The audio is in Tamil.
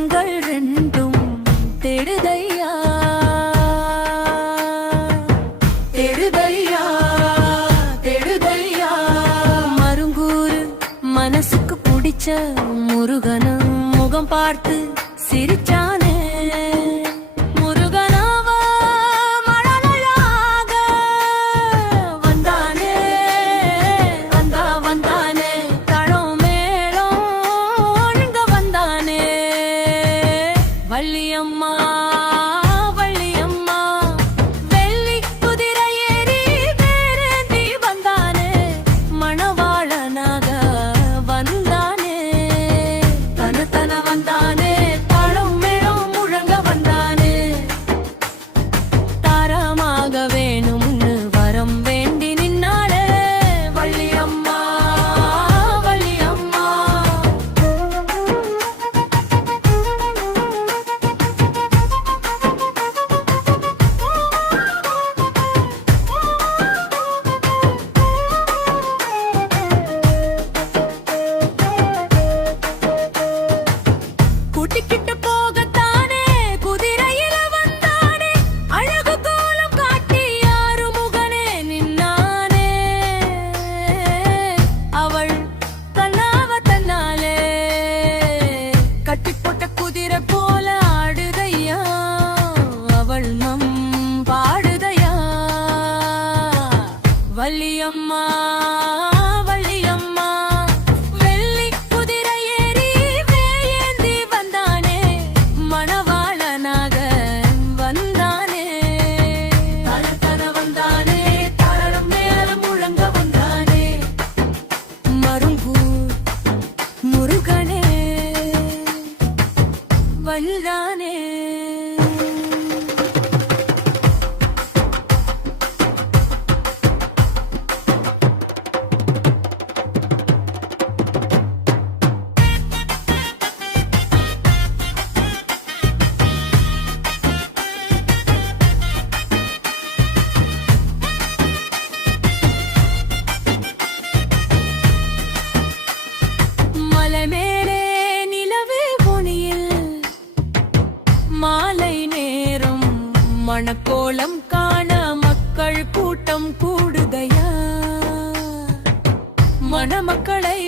கண்கள் ரெண்டும் தேடுதையா தேடுதையா தேடுதையா மருங்கூரு மனசுக்கு பிடிச்ச முருகனும் முகம் பார்த்து சிரிச்சானே முருகனாவா மழலையாக வந்தானே வந்தானே தளம் மேளம் ஒழுங்க வந்தானே வள்ளியம்மா வள்ளியம்மா வெள்ளி குதிரை ஏறி வேறேந்தி வந்தானே மணவாளனாக வந்தானே தன வந்தானே தாளம் மேளம் முழங்க வந்தானே தாரமாக வேணும்னு வரம் வேண்டி நின்னாளே வள்ளியம்மா வள்ளியம்மா கூட்டிக்கிட்டு போகத்தானே குதிரையில வந்தானே அழகு கோலம் காட்டி ஆறுமுகனே நின்னானே அவள் தன்னாலே கட்டி போட்ட குதிரை போல ஆடுதையா அவள் நம் பாடுதையா வள்ளியம்மா வள்ளியம்மா வெள்ளி குதிரை ஏறி வேயேந்தி வந்தானே மணவாளனாக வந்தானே தன வந்தானே தாளம் மேளம் முழங்க வந்தானே மருங்கூர் முருகனே வந்தானே மலை மேலே நிலவே பொனியில் மாலை நேரம் மணக்கோலம் காண மக்கள் கூட்டம் கூடுதையா மணமக்களை